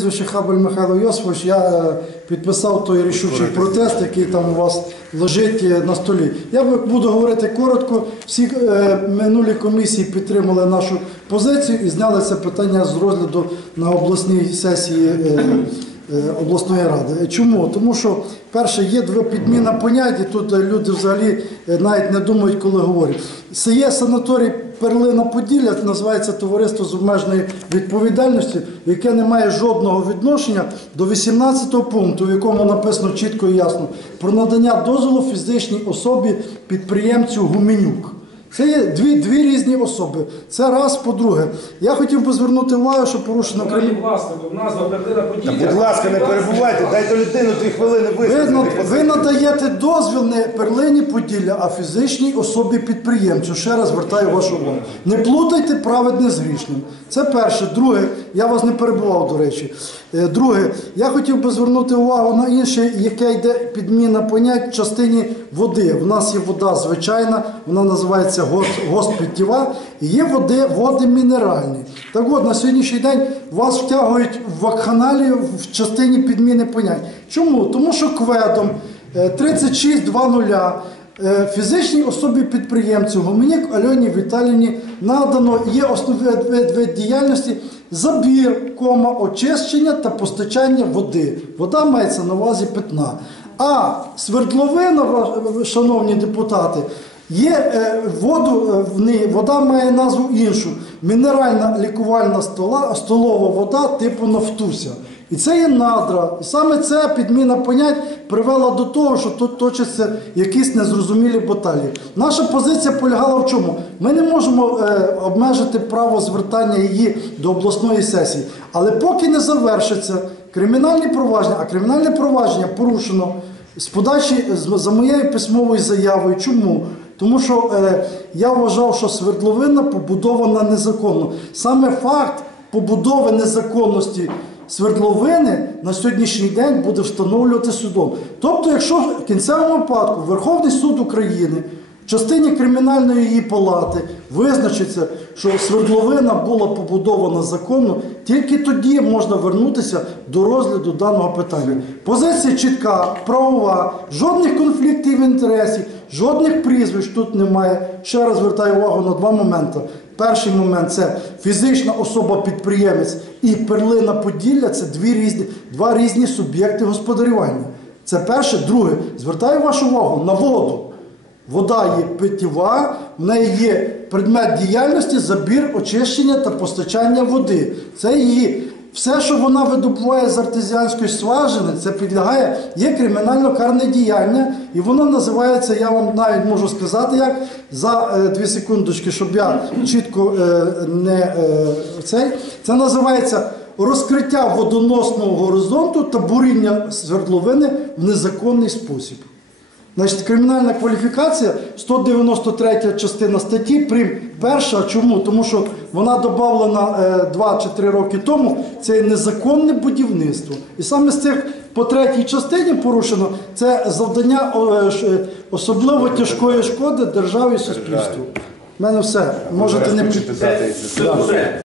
Прізвище Хабель Михайло Йосифович, я е, підписав той рішучий протест, який там у вас лежить е, на столі. Я буду говорити коротко. Всі е, минулі комісії підтримали нашу позицію і зняли це питання з розгляду на обласній сесії. Е, обласної ради. Чому? Тому що перше є підміна понять, і тут е, люди взагалі е, навіть не думають, коли говорять. Це є санаторій Перлина Поділля, називається товариство з обмеженою відповідальністю, яке не має жодного відношення до 18 пункту, в якому написано чітко і ясно про надання дозволу фізичній особі підприємцю Гуменюк. Це є дві, дві різні особи. Це раз, по-друге. Я хотів би звернути увагу, що порушено Вона є власником, назва Перлина Поділля. Будь ласка, не перебувайте, дайте людину дві хвилини Ви, ви надаєте дозвіл не перлині Поділля, а фізичній особі підприємцю. Ще раз звертаю вашу увагу. Не плутайте праведне з грішним. Це перше. Друге, я вас не перебував, до речі. Е, Друге, я хотів би звернути увагу на інше, яке йде підміна понять в частині води. В нас є вода звичайна, вона називається гос- госпітєва, і є води, води мінеральні. Так от, на сьогоднішній день вас втягують в вакханалію в частині підміни понять. Чому? Тому що кведом е, 36.2.0 е, фізичній особі підприємцю Гуменюк Альоні Віталіївні надано є вид діяльності забір, кома, очищення та постачання води. Вода мається на увазі питна. А свердловина, шановні депутати, Є е, воду, е, в ній, вода має назву іншу. Мінеральна лікувальна стола, столова вода типу нафтуся. І це є надра. І саме ця підміна понять привела до того, що тут точаться якісь незрозумілі баталії. Наша позиція полягала в чому? Ми не можемо е, обмежити право звертання її до обласної сесії. Але поки не завершиться кримінальні провадження, а кримінальне провадження порушено з подачі за моєю письмовою заявою. Чому? Тому що е, я вважав, що свердловина побудована незаконно. Саме факт побудови незаконності свердловини на сьогоднішній день буде встановлювати судом. Тобто, якщо в кінцевому випадку Верховний суд України частині кримінальної її палати визначиться, що свердловина була побудована законно, тільки тоді можна вернутися до розгляду даного питання. Позиція чітка, правова, жодних конфліктів інтересів, жодних прізвищ тут немає. Ще раз звертаю увагу на два моменти. Перший момент це фізична особа-підприємець і перлина Поділля це дві різні, два різні суб'єкти господарювання. Це перше. Друге, звертаю вашу увагу на воду. Вода є питєва, в неї є предмет діяльності, забір, очищення та постачання води. Це її. Все, що вона видобуває з артезіанської сважини, це підлягає, є кримінально-карне діяння, і воно називається, я вам навіть можу сказати, як за е, дві секундочки, щоб я чітко е, не е, цей. Це називається розкриття водоносного горизонту та буріння свердловини в незаконний спосіб. Значить, кримінальна кваліфікація 193 частина статті прим. Перша. Чому? Тому що вона додавлена е, 2 чи 3 роки тому. Це незаконне будівництво. І саме з цих по третій частині порушено це завдання е, е, особливо тяжкої шкоди державі і суспільству. У мене все. Можете не все.